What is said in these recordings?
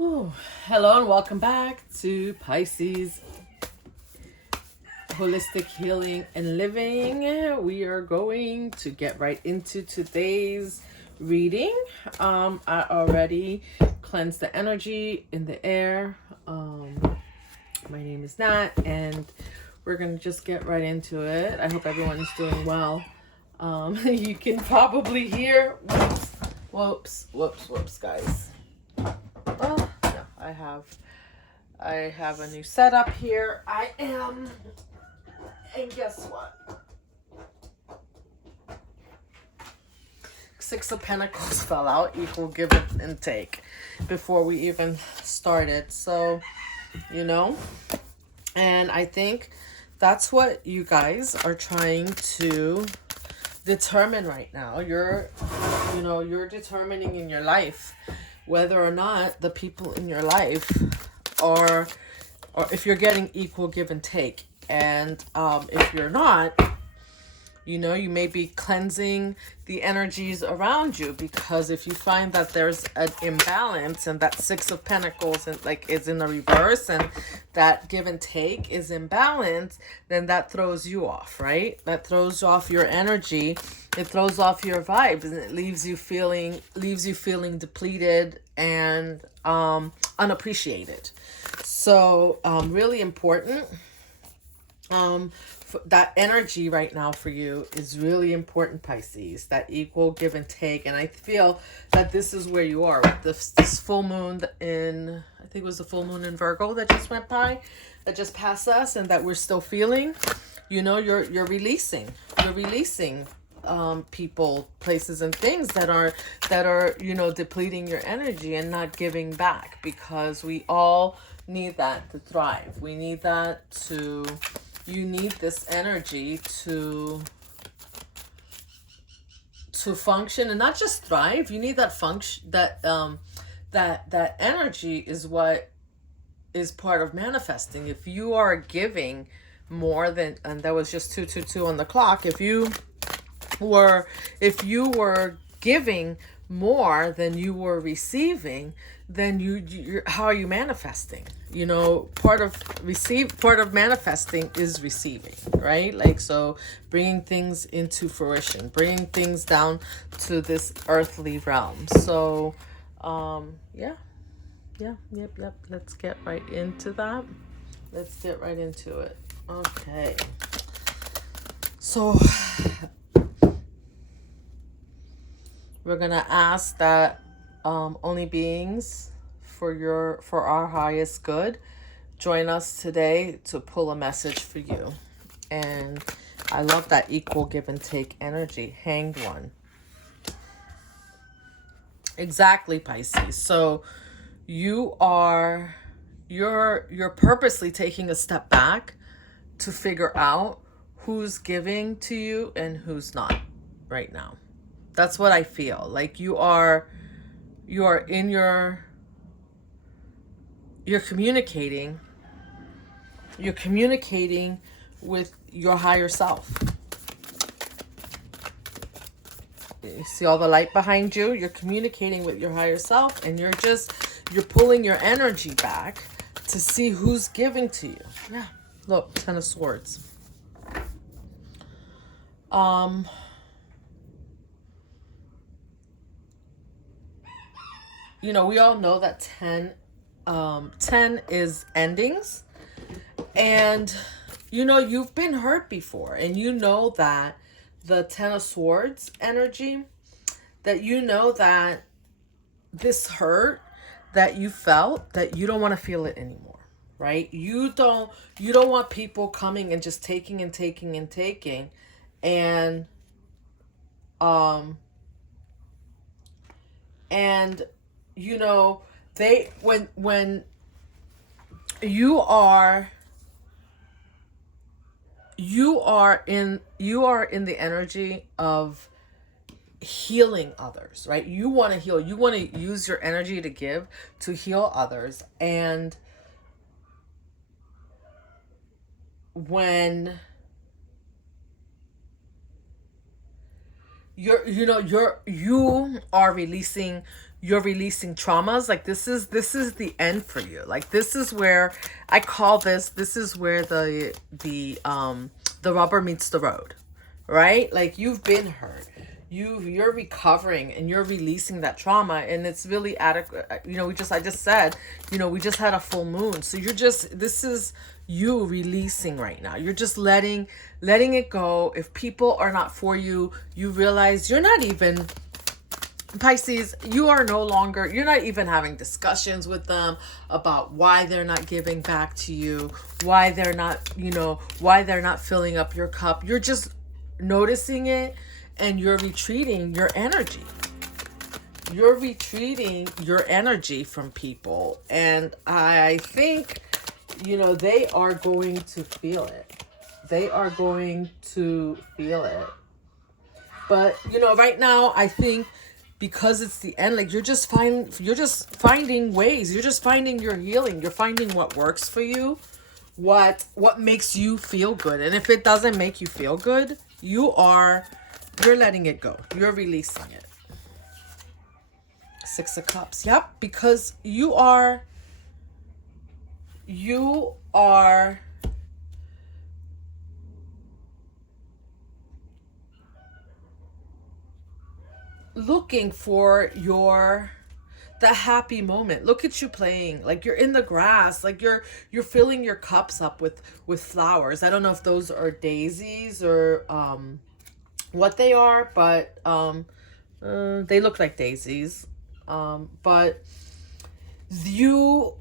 Ooh, hello and welcome back to Pisces Holistic Healing and Living. We are going to get right into today's reading. I already cleansed the energy in the air. My name is Nat, and we're going to just get right into it. I hope everyone's doing well. You can probably hear, whoops, guys. Oh, no, I have a new setup here. And guess what? Six of Pentacles fell out, equal give and take, before we even started. So, and I think that's what you guys are trying to determine right now. You're determining in your life whether or not the people in your life are, or if you're getting equal give and take. And if you're not, you may be cleansing the energies around you, because if you find that there's an imbalance and that Six of Pentacles is in the reverse and that give and take is imbalance, then that throws you off, right? That throws off your energy. It throws off your vibes, and it leaves you feeling depleted and unappreciated. So really important. That energy right now for you is really important, Pisces. That equal give and take, and I feel that this is where you are with this full moon in, I think it was the full moon in Virgo that just went by, that just passed us, and that we're still feeling. You're releasing people, places, and things that are depleting your energy and not giving back, because we all need that to thrive. We need that to. You need this energy to function, and not just thrive. You need that function, that energy is what is part of manifesting. If you are giving more than, and that was just 222 on the clock, if you were giving more than you were receiving, then you're how are you manifesting? Part of manifesting is receiving, right? So bringing things into fruition, bringing things down to this earthly realm. So yep. Let's get right into that. Let's get right into it. Okay, so we're gonna ask that only beings for our highest good join us today to pull a message for you. And I love that equal give and take energy. Hanged One. Exactly, Pisces. So you're purposely taking a step back to figure out who's giving to you and who's not right now. That's what I feel. Like you're communicating with your higher self. You see all the light behind you? You're communicating with your higher self, and you're pulling your energy back to see who's giving to you. Yeah. Look, Ten of Swords. We all know that 10 is endings, and you've been hurt before, and that the Ten of Swords energy, that that this hurt that you felt, that you don't want to feel it anymore, right? You don't want people coming and just taking and taking and taking, and they when you are in the energy of healing others, right? You want to heal. You want to use your energy to give, to heal others. And when you are releasing you're releasing traumas. Like this is the end for you. Like this is where I call this is where the rubber meets the road, right? Like you've been hurt, you're recovering, and you're releasing that trauma, and it's really adequate. You know, I just said, you know, we just had a full moon, so this is you releasing right now. You're just letting it go. If people are not for you, you realize you're not even, Pisces, you're not even having discussions with them about why they're not giving back to you, why they're not, why they're not filling up your cup. You're just noticing it, and you're retreating your energy. You're retreating your energy from people. And I think, they are going to feel it. They are going to feel it. But, right now, I think, because it's the end, like you're just finding ways. You're just finding your healing. You're finding what works for you, what makes you feel good. And if it doesn't make you feel good, you're letting it go. You're releasing it. Six of Cups. Yep, because you are looking for the happy moment. Look at you playing, like you're in the grass, like you're filling your cups up with flowers. I don't know if those are daisies or what they are, but they look like daisies. But you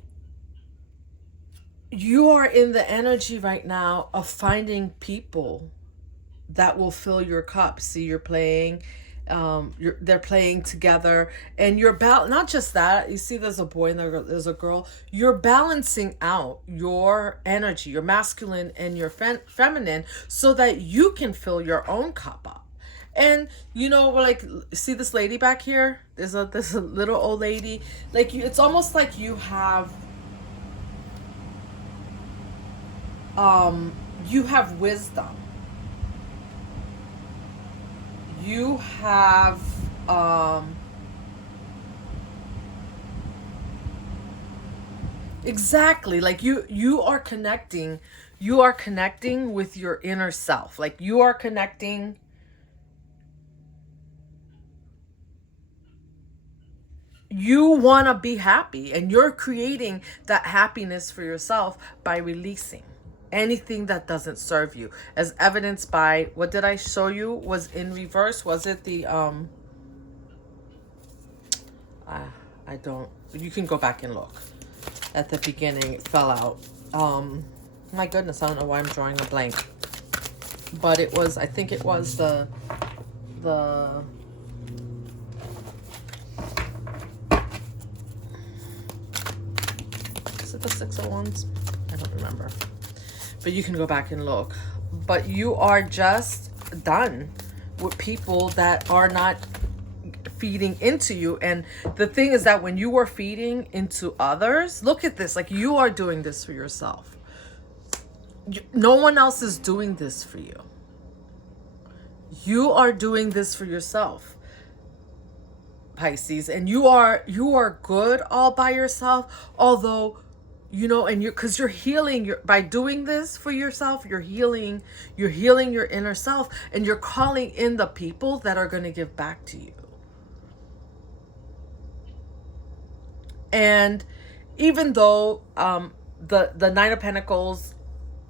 are in the energy right now of finding people that will fill your cup. See, you're playing, they're playing together, and you're not just that. You see, there's a boy and there's a girl. You're balancing out your energy, your masculine and your feminine, so that you can fill your own cup up. And like, see this lady back here? There's a little old lady. Like it's almost like you have wisdom. You have exactly, like you are connecting with your inner self. Like you are connecting. You want to be happy, and you're creating that happiness for yourself by releasing anything that doesn't serve you, as evidenced by, what did I show you was in reverse? Was it the I don't, you can go back and look at the beginning. It fell out. My goodness, I don't know why I'm drawing a blank, but it was, I think it was the is it the Six of Wands? I don't remember. But you can go back and look. But you are just done with people that are not feeding into you. And the thing is that when you are feeding into others, look at this, like you are doing this for yourself. No one else is doing this for you. You are doing this for yourself, Pisces. And you are good all by yourself, although and because you're healing by doing this for yourself. You're healing your inner self, and you're calling in the people that are going to give back to you. And even though the Nine of Pentacles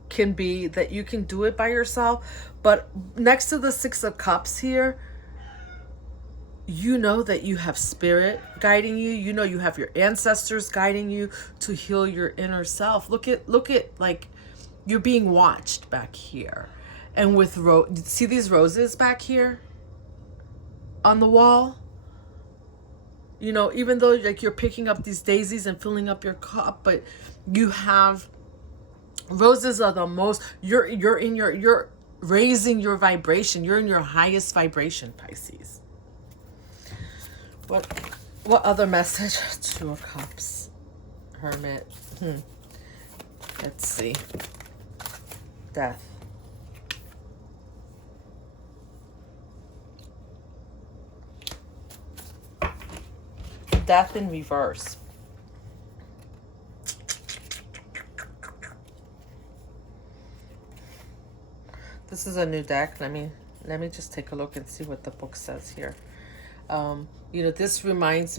can be that you can do it by yourself, but next to the Six of Cups here, that you have spirit guiding you. You have your ancestors guiding you to heal your inner self. Look at like you're being watched back here. And with see these roses back here on the wall? Even though like you're picking up these daisies and filling up your cup, but you have roses are the most, you're raising your vibration. You're in your highest vibration, Pisces. What other message? Two of Cups. Hermit. Let's see. Death. Death in reverse. This is a new deck. Let me just take a look and see what the book says here. You know, this reminds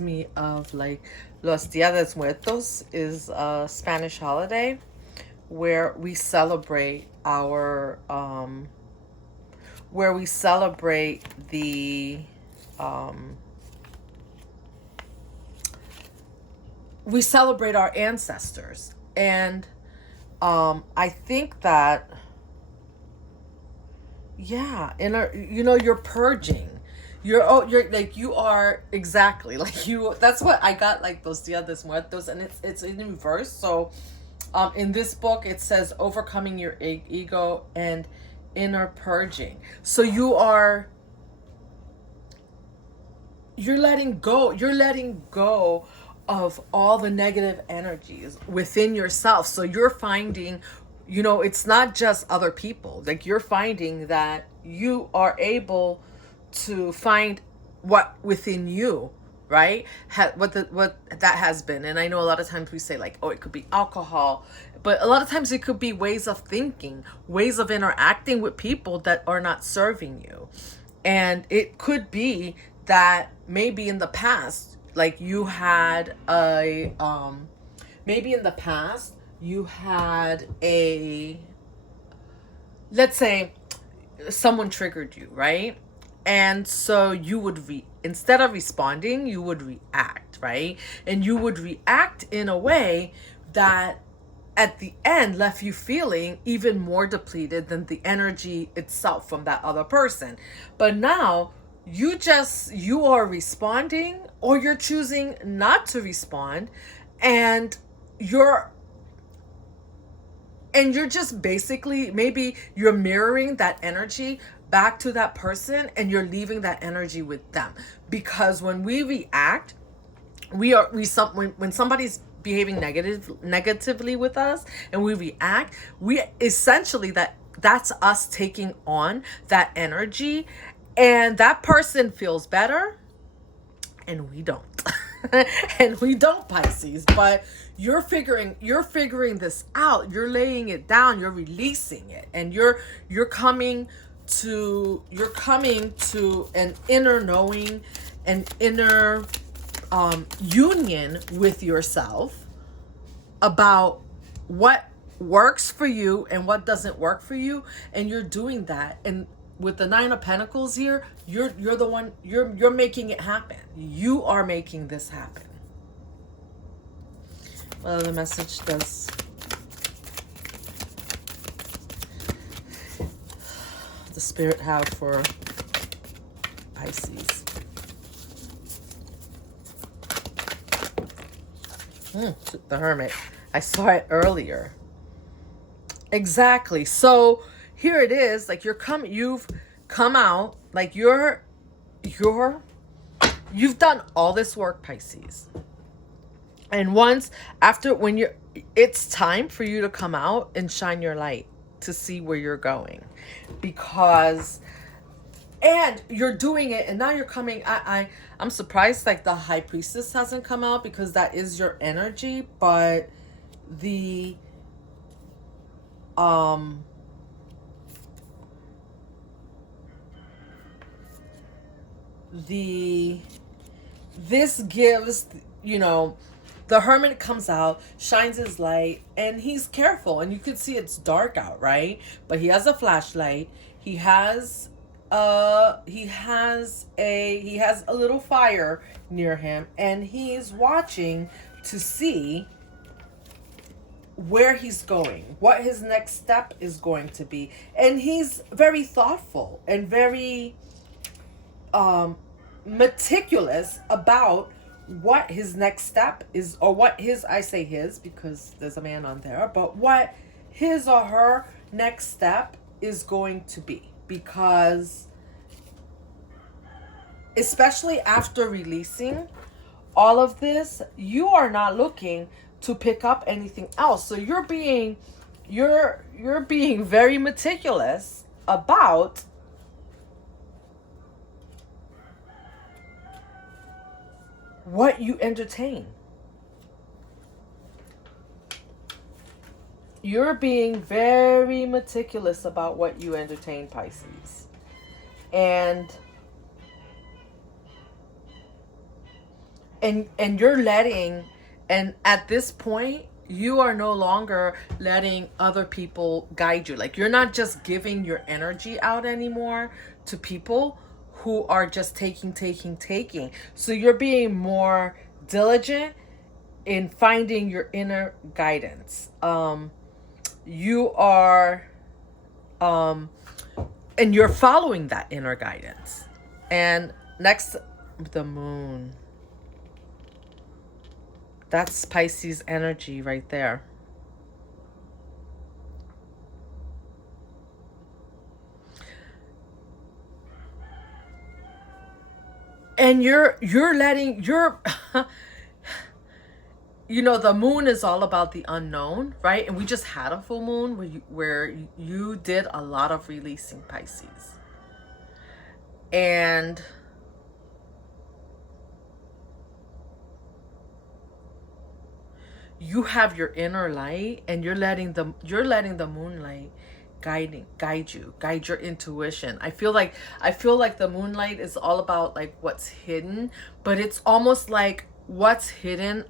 me of like Los Dia de Muertos is a Spanish holiday where we celebrate our we celebrate our ancestors. And I think that, yeah, in our, you know, you're purging. You're like, you are exactly like you. That's what I got, like those Dia de Muertos, and it's in reverse. So, in this book, it says overcoming your ego and inner purging. So you're letting go. You're letting go of all the negative energies within yourself. So you're finding, you know, it's not just other people. Like, you're finding that you are able to find what within you, right? What that has been. And I know a lot of times we say like, oh, it could be alcohol, but a lot of times it could be ways of thinking, ways of interacting with people that are not serving you. And it could be that maybe in the past, like you had maybe in the past you had let's say someone triggered you, right? And so you would instead of responding, you would react, right? And you would react in a way that at the end left you feeling even more depleted than the energy itself from that other person. But now you are responding, or you're choosing not to respond, and you're just basically, maybe you're mirroring that energy back to that person, and you're leaving that energy with them. Because when we react, when somebody's behaving negatively with us and we react, we essentially, that's us taking on that energy, and that person feels better and we don't. And we don't, Pisces. But you're figuring this out. You're laying it down, you're releasing it, and you're coming to an inner knowing, an inner union with yourself about what works for you and what doesn't work for you. And you're doing that. And with the Nine of Pentacles here, you're the one, you're making it happen. You are making this happen. Well, the message does the Spirit have for Pisces? The Hermit. I saw it earlier. Exactly. So here it is. Like, you've come out. Like, you've done all this work, Pisces. And it's time for you to come out and shine your light to see where you're going. And you're doing it, and now you're coming. I'm surprised like the High Priestess hasn't come out, because that is your energy. But this gives, you know, the Hermit comes out, shines his light, and he's careful, and you can see it's dark out, right? But he has a flashlight. He has a little fire near him, and he's watching to see where he's going, what his next step is going to be. And he's very thoughtful and very meticulous about what his next step is, or what I say his because there's a man on there, but what his or her next step is going to be. Because especially after releasing all of this, you are not looking to pick up anything else. So you're being very meticulous about what you entertain. You're being very meticulous about what you entertain, Pisces. And you're letting, and at this point, you are no longer letting other people guide you. Like, you're not just giving your energy out anymore to people who are just taking. So you're being more diligent in finding your inner guidance. You are, and you're following that inner guidance. And next, the moon. That's Pisces energy right there. And you're letting the moon is all about the unknown, right? And we just had a full moon where you did a lot of releasing, Pisces. And you have your inner light, and you're letting the moonlight guide your intuition. I feel like the moonlight is all about like what's hidden, but it's almost like what's hidden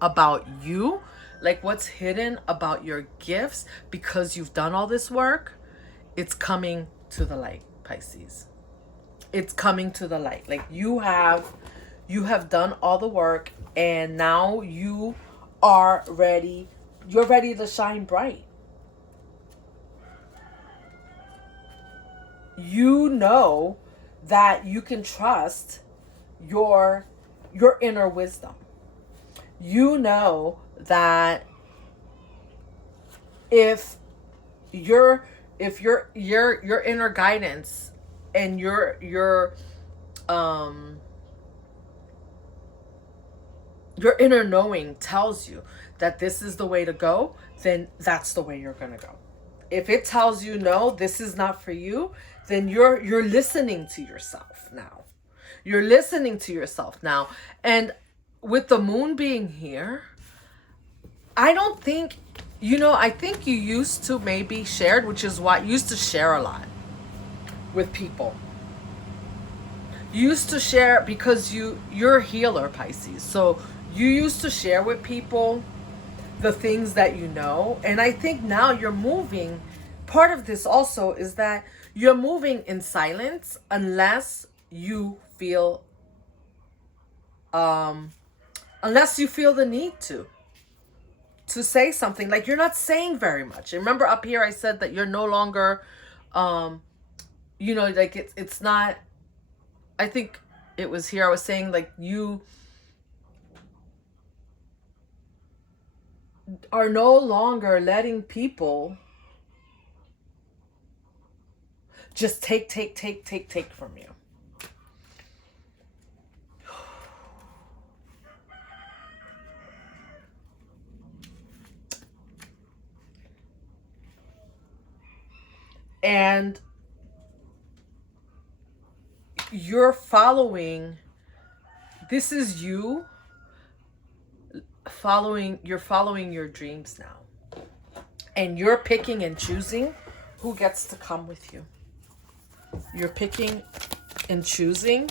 about you, like what's hidden about your gifts, because you've done all this work. It's coming to the light, Pisces. It's coming to the light. Like you have done all the work, and now you're ready to shine bright. You know that you can trust your inner wisdom. You know that if your inner guidance and your inner knowing tells you that this is the way to go, then that's the way you're going to go. If it tells you no, this is not for you, then you're listening to yourself now. You're listening to yourself now. And with the moon being here, I don't think, I think you used to maybe shared, which is what you used to share a lot with people. You used to share because you're a healer, Pisces. So you used to share with people the things that you know. And I think now you're moving. Part of this also is that you're moving in silence unless you feel the need to say something. Like you're not saying very much. Remember up here I said that you're no longer like it's not, I think it was here I was saying like you are no longer letting people just take from you. And you're following, this is you following your dreams now. And you're picking and choosing who gets to come with you. You're picking and choosing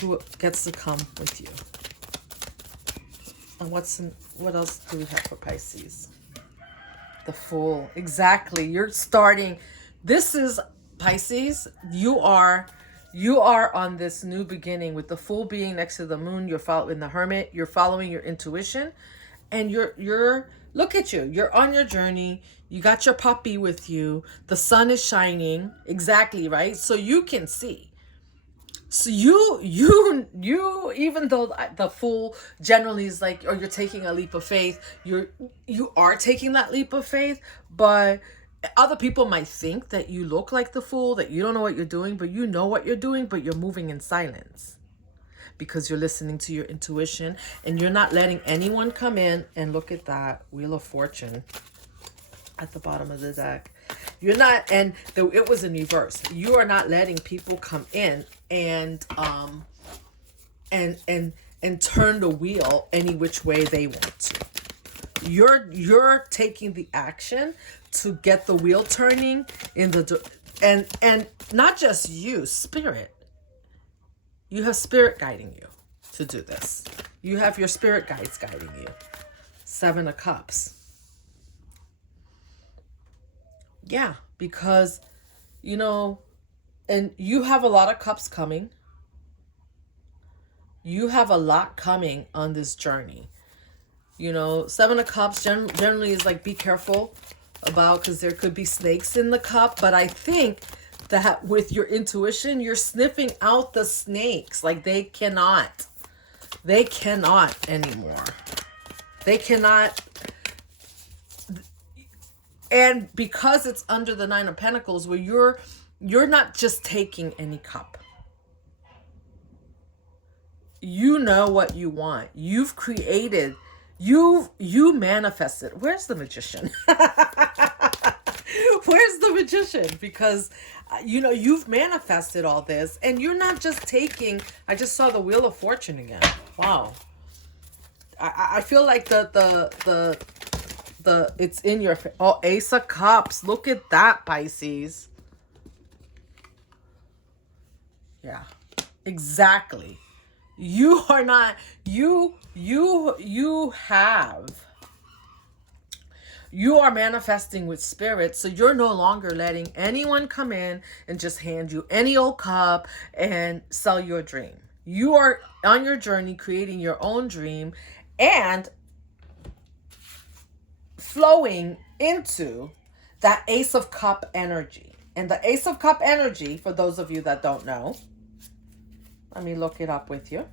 who gets to come with you. And what else do we have for Pisces? The Fool. Exactly. You're starting. This is Pisces. You are on this new beginning with the Fool being next to the moon. You're following the Hermit. You're following your intuition, and you're look at you. You're on your journey. You got your puppy with you. The sun is shining. Exactly, right? So you can see. So you even though the Fool generally is like, or you're taking a leap of faith, you are taking that leap of faith, but other people might think that you look like the Fool, that you don't know what you're doing, but you know what you're doing, but you're moving in silence because you're listening to your intuition, and you're not letting anyone come in. And look at that Wheel of Fortune at the bottom of the deck. You're not, and it was in reverse. You are not letting people come in and and turn the wheel any which way they want to. You're taking the action to get the wheel turning in the and not just you, spirit. You have spirit guiding you to do this. You have your spirit guides guiding you. 7 of Cups. Yeah, because and you have a lot of cups coming. You have a lot coming on this journey. 7 of Cups generally is like, be careful about, because there could be snakes in the cup. But I think that with your intuition, you're sniffing out the snakes. Like they cannot anymore. They cannot. And because it's under the 9 of Pentacles, where you're not just taking any cup. You know what you want. You've created. You manifested. Where's the Magician? Where's the Magician? Because you've manifested all this, and you're not just taking. I just saw the Wheel of Fortune again. Wow. I feel like the it's in your Ace of Cups. Look at that, Pisces. Yeah, exactly. You are not, you are manifesting with spirit. So you're no longer letting anyone come in and just hand you any old cup and sell your dream. You are on your journey creating your own dream and flowing into that Ace of Cup energy. And the Ace of Cup energy, for those of you that don't know, let me look it up with you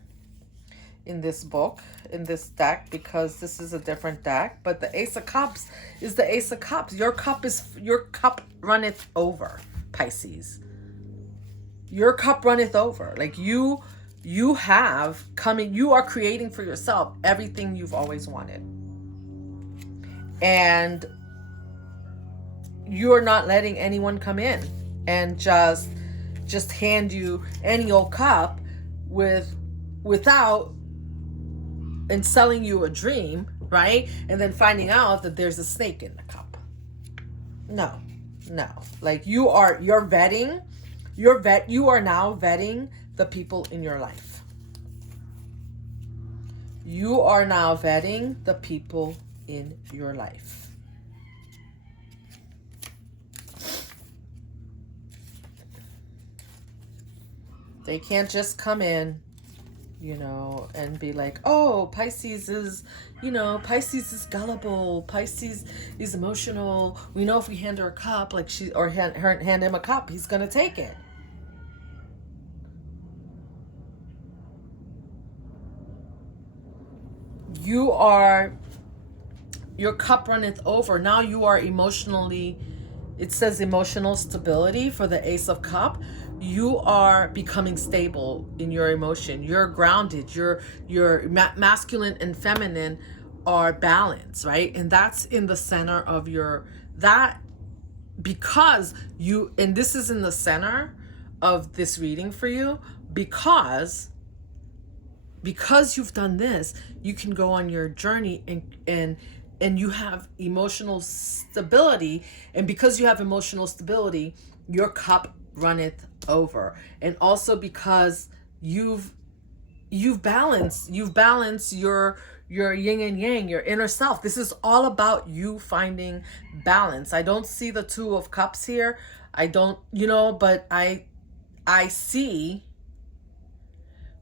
in this book, in this deck, because this is a different deck. But the Ace of Cups is the Ace of Cups. Your cup runneth over, Pisces. Your cup runneth over. Like you have coming, you are creating for yourself everything you've always wanted. And you're not letting anyone come in and just hand you any old cup without and selling you a dream, right? And then finding out that there's a snake in the cup. No. Like you are now vetting the people in your life. You are now vetting the people in your life. They can't just come in, and be like, oh, Pisces is gullible. Pisces is emotional. We know if we hand her a cup, hand him a cup, he's going to take it. Your cup runneth over. Now you are emotionally, it says emotional stability for the Ace of Cup. You are becoming stable in your emotion. You're grounded. Your masculine and feminine are balanced, right? And that's in the center of because you, and this is in the center of this reading for you, because you've done this, you can go on your journey and you have emotional stability. And because you have emotional stability, your cup runneth over. And also because you've balanced your yin and yang, your inner self. This is all about you finding balance. I don't see the 2 of Cups here. I don't, but I see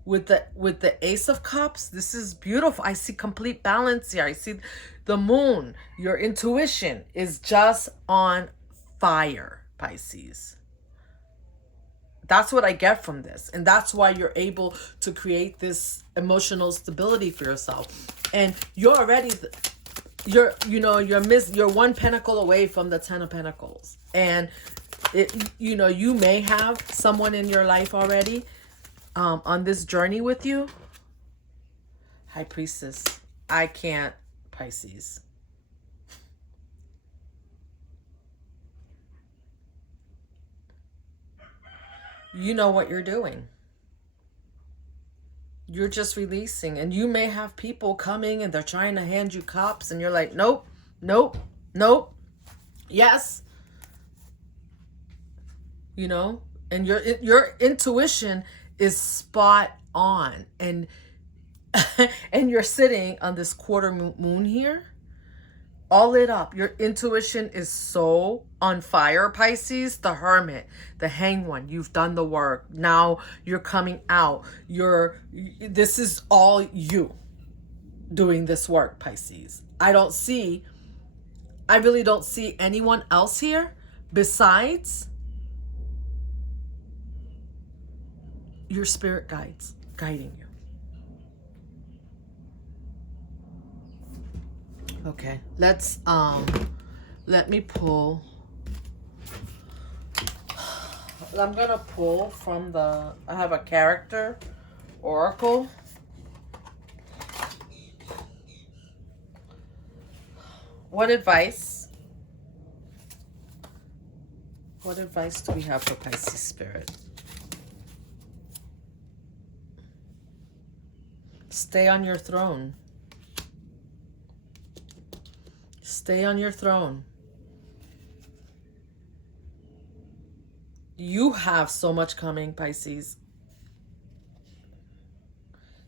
with the Ace of Cups, this is beautiful. I see complete balance here. I see the moon. Your intuition is just on fire, Pisces. That's what I get from this. And that's why you're able to create this emotional stability for yourself. And you're already, you're 1 pentacle away from the 10 of Pentacles. And you may have someone in your life already on this journey with you. High Priestess. I can't, Pisces. You know what you're doing. You're just releasing. And you may have people coming and they're trying to hand you cups and you're like, nope, nope, nope, yes. You know, and your intuition is spot on. And and you're sitting on this quarter moon here, all lit up. Your intuition is so on fire, Pisces. The Hermit, the Hanged One. You've done the work. Now you're coming out. This is all you doing this work, Pisces. I really don't see anyone else here besides your spirit guides guiding you. Okay, let me pull. I'm gonna pull from I have a character oracle. What advice do we have for Pisces spirit? Stay on your throne. Stay on your throne. You have so much coming, Pisces.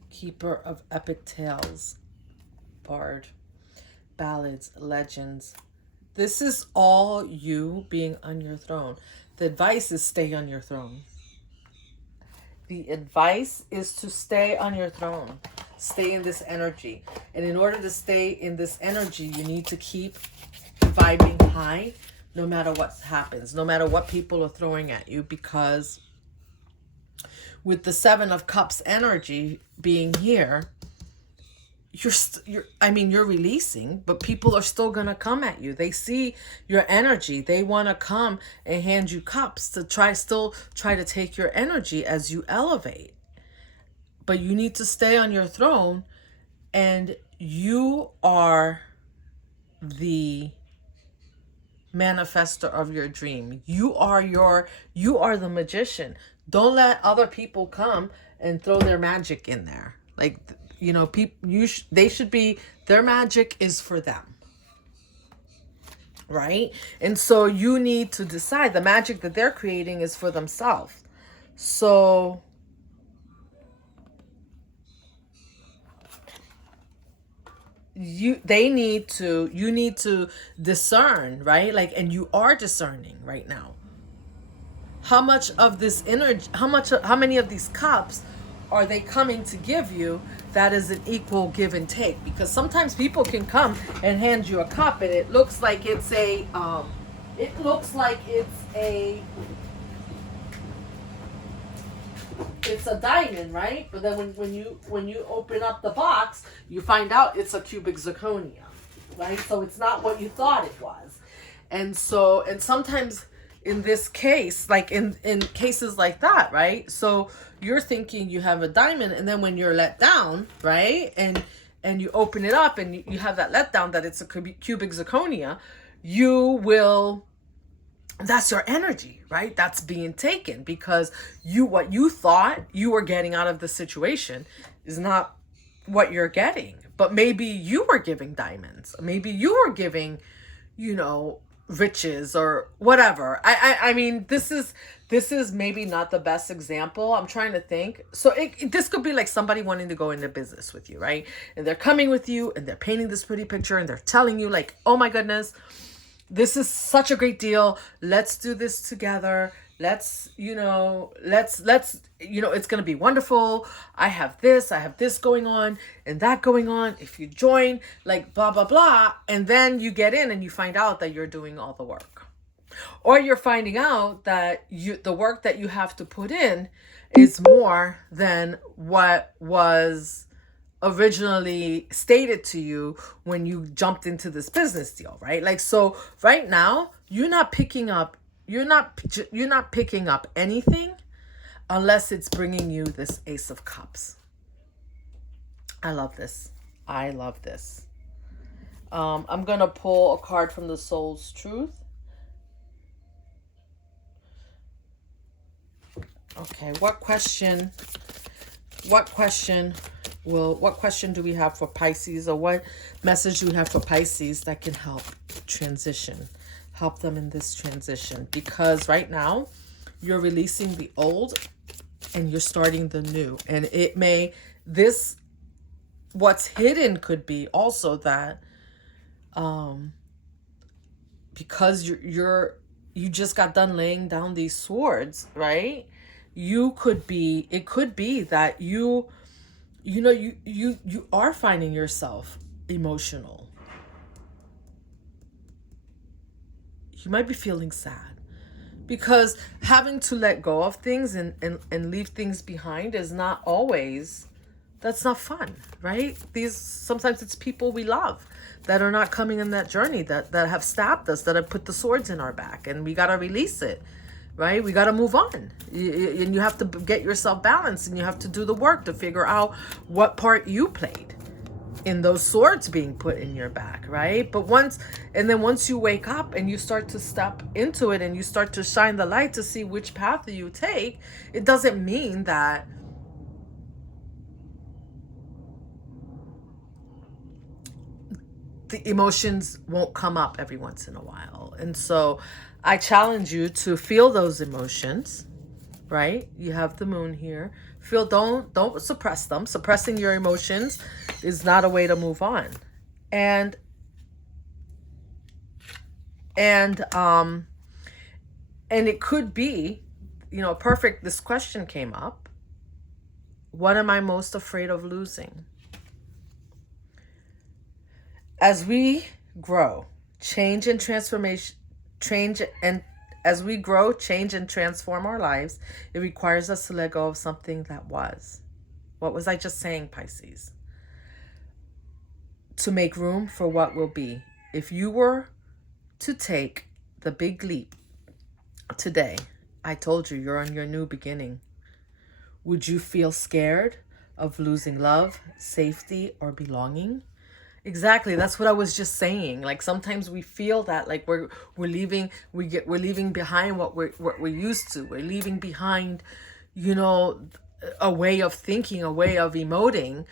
Keeper of epic tales, bard, ballads, legends. This is all you being on your throne. The advice is stay on your throne. The advice is to stay on your throne. Stay in this energy. And in order to stay in this energy, you need to keep vibing high no matter what happens, no matter what people are throwing at you, because with the Seven of Cups energy being here, you're releasing, but people are still going to come at you. They see your energy. They want to come and hand you cups to try to take your energy as you elevate. But you need to stay on your throne, and you are the manifester of your dream. You are the magician. Don't let other people come and throw their magic in there. Like, you know, they should be, their magic is for them. Right? And so you need to decide the magic that they're creating is for themselves. So you need to discern, right? Like, and you are discerning right now. How much of this energy, how many of these cups are they coming to give you that is an equal give and take? Because sometimes people can come and hand you a cup and it looks like it's a diamond, right? But then when you open up the box, you find out it's a cubic zirconia, right? So it's not what you thought it was. And sometimes in this case, like in cases like that, right? So you're thinking you have a diamond, and then when you're let down, right? And you open it up and you have that letdown that it's a cubic zirconia, that's your energy, right? That's being taken because what you thought you were getting out of the situation is not what you're getting. But maybe you were giving diamonds. Maybe you were giving, riches or whatever. I mean, this is maybe not the best example. I'm trying to think. So this could be like somebody wanting to go into business with you, right? And they're coming with you and they're painting this pretty picture and they're telling you like, oh my goodness, this is such a great deal. Let's do this together. It's going to be wonderful. I have this going on and that going on. If you join, like blah, blah, blah. And then you get in and you find out that you're doing all the work. Or you're finding out that the work that you have to put in is more than what was originally stated to you when you jumped into this business deal, right? Like, so right now you're not picking up anything unless it's bringing you this Ace of Cups. I love this. I'm gonna pull a card from the Soul's Truth. Okay, what question what question do we have for Pisces, or what message do we have for Pisces that can help them in this transition? Because right now you're releasing the old and you're starting the new. And what's hidden could be also that because you just got done laying down these swords, right? It could be that you are finding yourself emotional. You might be feeling sad because having to let go of things and leave things behind is not always, that's not fun, right? Sometimes it's people we love that are not coming in that journey, that have stabbed us, that have put the swords in our back, and we got to release it, right? We got to move on. And you have to get yourself balanced, and you have to do the work to figure out what part you played in those swords being put in your back, right? But once you wake up and you start to step into it and you start to shine the light to see which path you take, it doesn't mean that the emotions won't come up every once in a while. And so I challenge you to feel those emotions, right? You have the moon here. Don't suppress them. Suppressing your emotions is not a way to move on. And it could be, this question came up. What am I most afraid of losing? As we grow, change and transform our lives, it requires us to let go of something that was. What was I just saying, Pisces? To make room for what will be. If you were to take the big leap today, I told you, you're on your new beginning. Would you feel scared of losing love, safety, or belonging? Exactly. That's what I was just saying. Like sometimes we feel that like we're leaving behind what we're used to. We're leaving behind, a way of thinking, a way of emoting,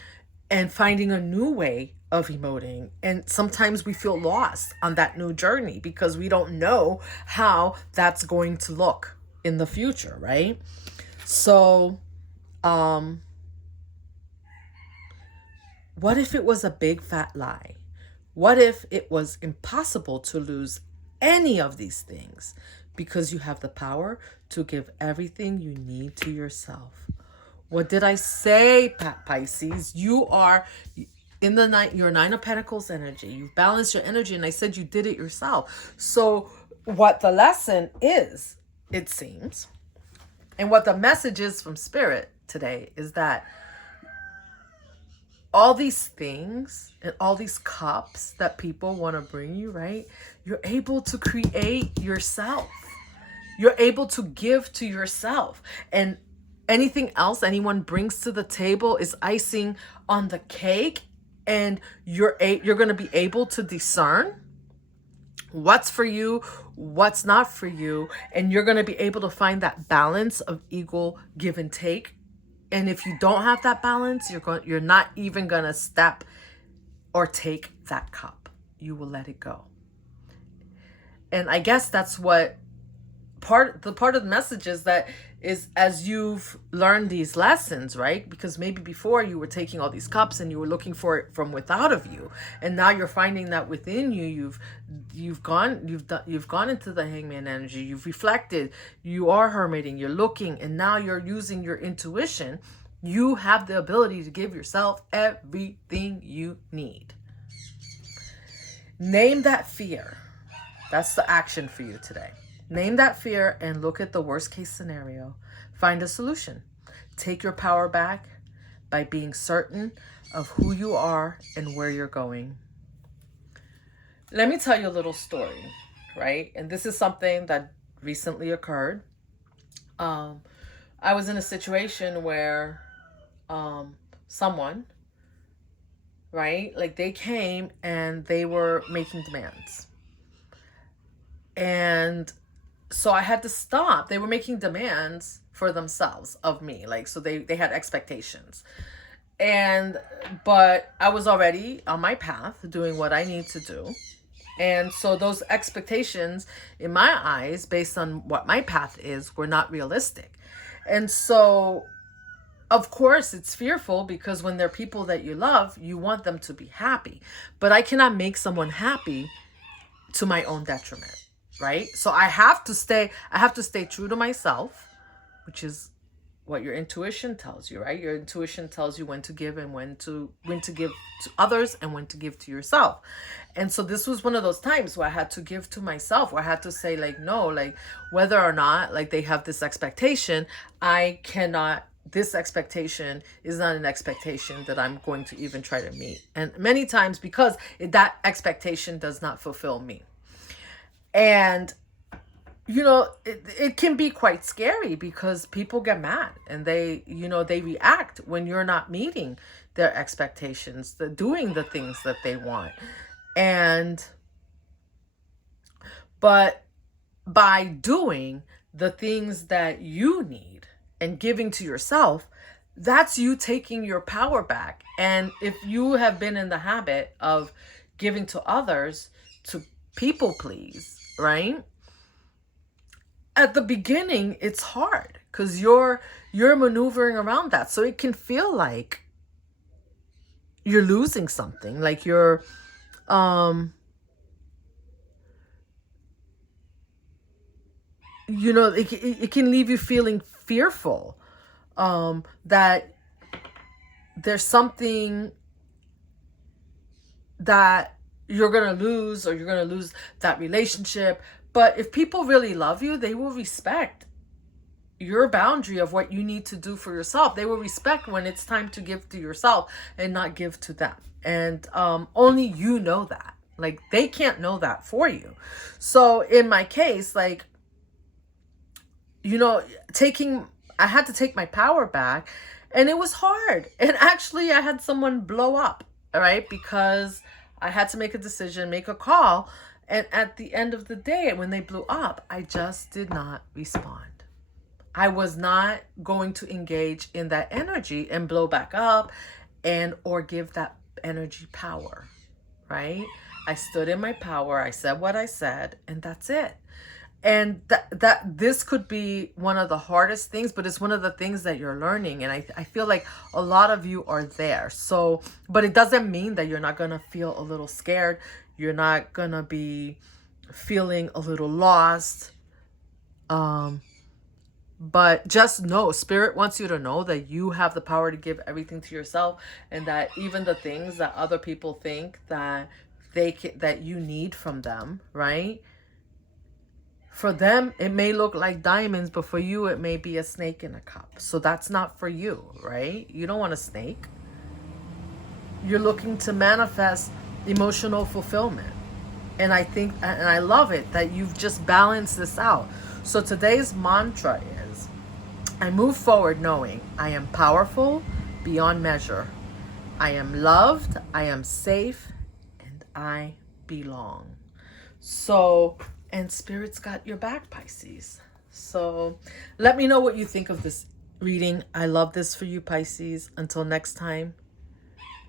and finding a new way of emoting. And sometimes we feel lost on that new journey because we don't know how that's going to look in the future, right? So, what if it was a big fat lie? What if it was impossible to lose any of these things because you have the power to give everything you need to yourself? What did I say, Pisces? You are in the night, your Nine of Pentacles energy. You've balanced your energy, and I said you did it yourself. So what the lesson is, it seems, and what the message is from Spirit today is that all these things and all these cups that people want to bring you, right? You're able to create yourself. You're able to give to yourself. And anything else anyone brings to the table is icing on the cake. And you're going to be able to discern what's for you, what's not for you. And you're going to be able to find that balance of equal give and take. And if you don't have that balance, you're not even going to step or take that you will let it go. And I guess that's what part of the message is, that is, as you've learned these lessons, right? Because maybe before you were taking all these cups and you were looking for it from without of you, and now you're finding that within you, you've gone into the Hangman energy, you've reflected, you are hermiting, you're looking, and now you're using your intuition. You have the ability to give yourself everything you need. Name that fear. That's the action for you today. Name that fear and look at the worst case scenario. Find a solution. Take your power back by being certain of who you are and where you're going. Let me tell you a little story, right? And this is something that recently occurred. I was in a situation where someone, right? Like they came and they were making demands. And so I had to stop. They were making demands for themselves of me. Like, so they had expectations. And, but I was already on my path doing what I need to do. And so those expectations in my eyes, based on what my path is, were not realistic. And so, of course, it's fearful because when they're people that you love, you want them to be happy. But I cannot make someone happy to my own detriment, right? So I have to stay true to myself, which is what your intuition tells you, right? Your intuition tells you when to give and when to give to others and when to give to yourself. And so this was one of those times where I had to give to myself, where I had to say, like, no, like, whether or not, like, they have this expectation, I cannot, this expectation is not an expectation that I'm going to even try to meet. And many times because that expectation does not fulfill me. And it can be quite scary because people get mad and they react when you're not meeting their expectations, doing the things that they want. But by doing the things that you need and giving to yourself, that's you taking your power back. And if you have been in the habit of giving to others to people please, right? At the beginning, it's hard because you're maneuvering around that. So it can feel like you're losing something, like you're, it can leave you feeling fearful, that there's something that you're going to lose, or you're going to lose that relationship. But if people really love you, they will respect your boundary of what you need to do for yourself. They will respect when it's time to give to yourself and not give to them. And only you know that. Like, they can't know that for you. So in my case, like, I had to take my power back, and it was hard. And actually, I had someone blow up, all right, because I had to make a decision, make a call. And at the end of the day, when they blew up, I just did not respond. I was not going to engage in that energy and blow back up or give that energy power, right? I stood in my power. I said what I said, and that's it. And that this could be one of the hardest things, but it's one of the things that you're learning. And I feel like a lot of you are there. So, but it doesn't mean that you're not going to feel a little scared. You're not going to be feeling a little lost. But just know, Spirit wants you to know that you have the power to give everything to yourself, and that even the things that other people think that that you need from them, right? For them, it may look like diamonds, but for you, it may be a snake in a cup. So that's not for you, right? You don't want a snake. You're looking to manifest emotional fulfillment. And I think, and I love it that you've just balanced this out. So today's mantra is, I move forward knowing I am powerful beyond measure. I am loved, I am safe, and I belong. So, and Spirit's got your back, Pisces. So let me know what you think of this reading. I love this for you, Pisces. Until next time,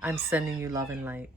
I'm sending you love and light.